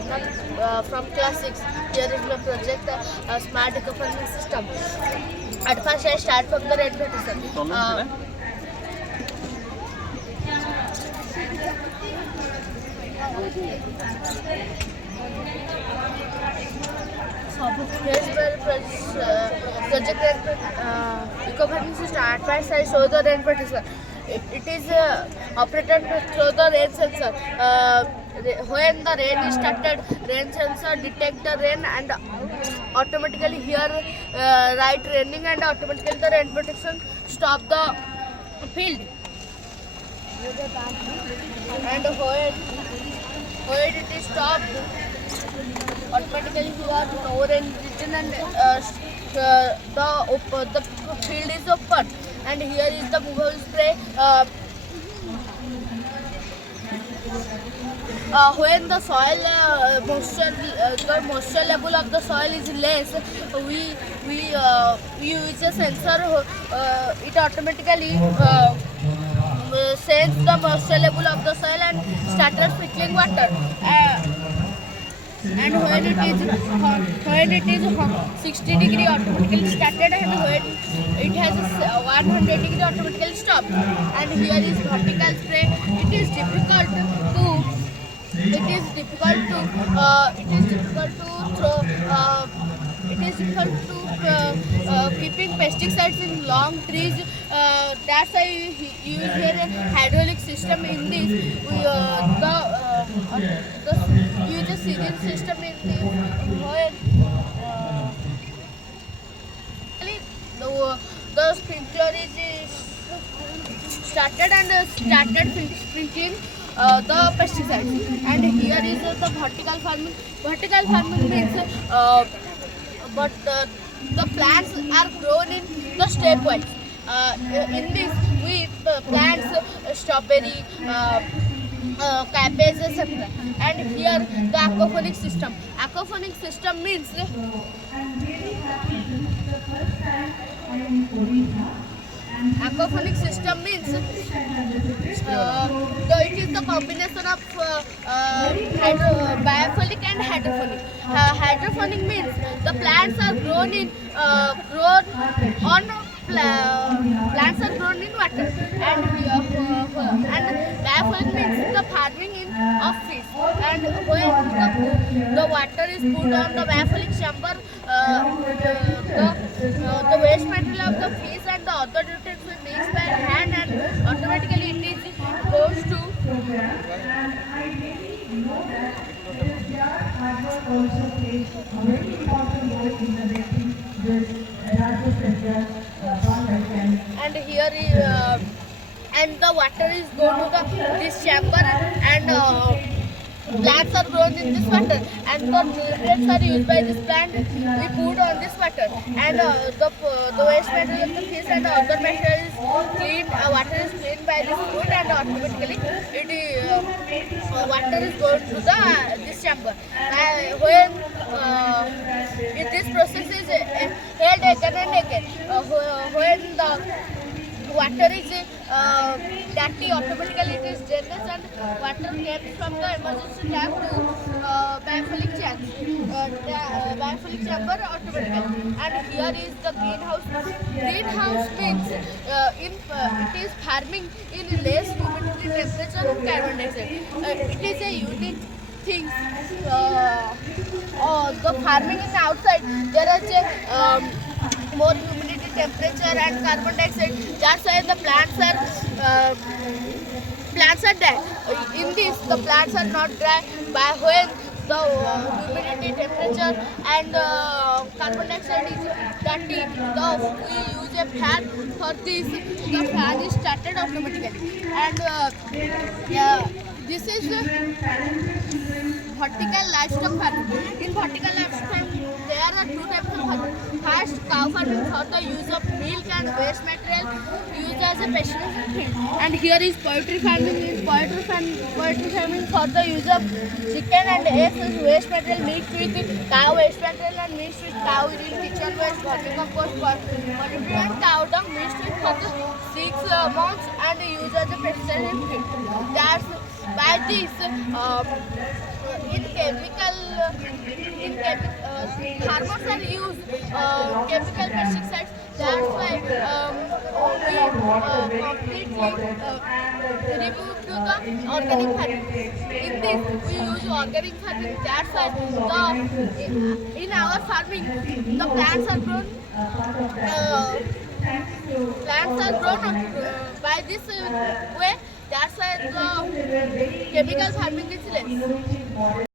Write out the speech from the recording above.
from class 6. Here is my project, Smart Eco-Farming System. At first I start from the red petition. Here's my project Eco-Farming System. At first I show the rain petition. It is operated through the rain sensor. When the rain is started, rain sensor detect the rain and automatically here write raining, and automatically the rain protection stop the field. And when it is stopped, automatically here no rain written, and the field is open. And here is the movable spray. When the soil the moisture level of the soil is less, we use a sensor. It automatically sense the moisture level of the soil and started sprinkling water. And when it is 60 degree automatically started, and when it has 100 degree automatically stopped. And here is vertical spray. It is difficult to keeping pesticides in long trees. That's why we use here a hydraulic system. In this we use a syringe system in this. When the sprinkler is started and started sprinkling the pesticides. And here is the vertical farming. Vertical farming means the plants are grown in the stepwise. In this we plants strawberry, cabbage, etc. And here the aquaponic system. Aquaponic system means it is the combination of biophilic and hydroponic. Hydroponic means the plants are grown in water, and biophilic means the farming of fish. And when the water is put on the biophilic chamber, the waste material of the fish and the other nutrients will mix by hand, and automatically it is goes to and here is and the water is going to this chamber, and plants are grown in this water, and the nutrients are used by this plant. We put on this water, and the waste material of the fish and the other material is cleaned. Water is cleaned by this food, and automatically water is going to this chamber. When this process is held again and again, when the water is dirty, automatically it is drainage, and water kept from the emergency tap to biophilic chamber automatically. And here is the greenhouse. Greenhouse means it is farming in less humidity, temperature, and carbon dioxide. It is a unique thing. The farming in outside, there is a more humidity, temperature, and carbon dioxide. That's why the plants are dry. In this, the plants are not dry. By when the humidity, temperature, and carbon dioxide is dirty, we use a fan for this. The fan is started automatically. And this is vertical livestock farming. In vertical livestock farming, there are two types of farming. First, cow farming for the use of milk and waste material used as a pesticide feed. And here is poultry farming. Poultry farming for the use of chicken and eggs as waste material mixed with cow waste material and mixed with cow urine, kitchen waste, vermicompost, poultry and cow dung mixed with for the 6 months and used as a pesticide feed. That's by this in chemical farmers are use chemical pesticides. That's why we completely removed the organic farming. In this, we use organic farming. That's why in our farming, the plants are grown. Plants are grown by this way. That's why the chemical farming is less.